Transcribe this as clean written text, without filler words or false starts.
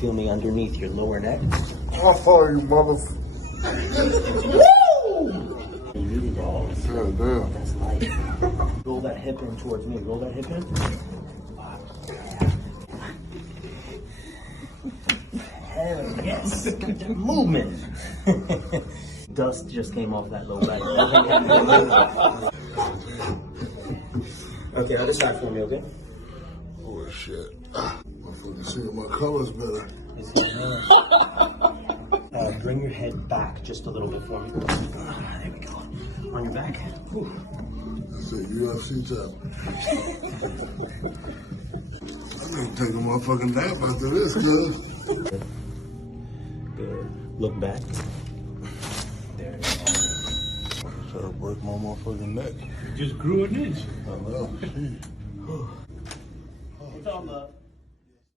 Feel me underneath your lower neck. How far you motherfucker? You really balls. God damn. That's light. Roll that hip in towards me. Roll that hip in. Hell yes. Good movement. Dust just came off that low back. Okay, other side for me, okay? Oh shit. Motherfucker seeing my colors better. Bring your head back just a little bit for me. There we go. On your back. Whew. That's it, UFC time. I need to take a motherfucking nap after this, cuz. Good. Look back. There you go. Try to break my motherfucking neck. Just grew an inch. I know. It's all love.